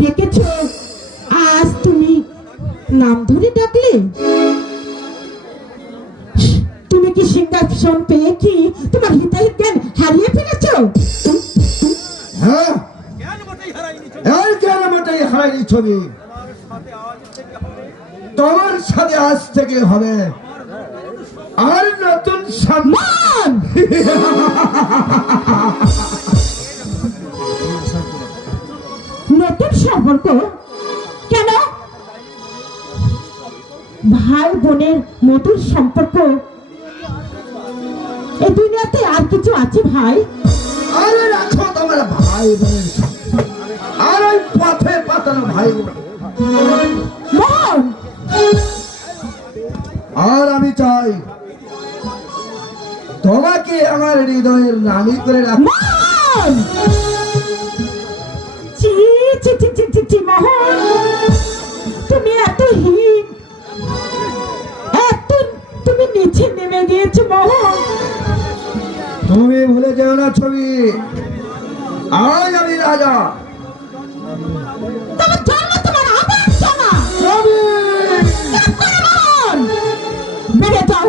ডেকেছ, আজ তুমি নাম ধরে ডাকলে? তুমি কি সিংহাসন পেয়ে কি তোমার হিতাহিত জ্ঞান হারিয়ে ফেলেছ? হ্যাঁ, এই জ্ঞান মোটেই হারাইনি ছবি। তোমার সাথে আজ থেকে হবে আর নতুন সম্মান। নতুন সম্পর্ক কেন? ভাই বোনের মধুর সম্পর্ক এই দুনিয়াতে আর কিছু আছে ভাই? আরে রাখো তোমার ভাই বোনের আর ওই পথে পাতানো ভাই বোন। আর আমি চাই তোমাকে আমার হৃদয়ের রানী করে রাখো। তুমি এত হীন, এত তুমি নিচে নেমে গিয়েছো মোহন। তুমি ভুলে যেও না ছবি, আজ আমি রাজা। তোমার জন্ম তোমার আবার জানা। বেরিয়ে যাও,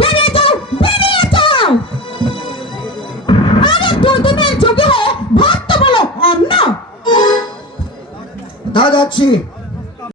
বেরিয়ে যাও, বেরিয়ে যাও। আরে দুদিনের যোগে হয়ে ভক্ত বলো অন্য। তা যাচ্ছি।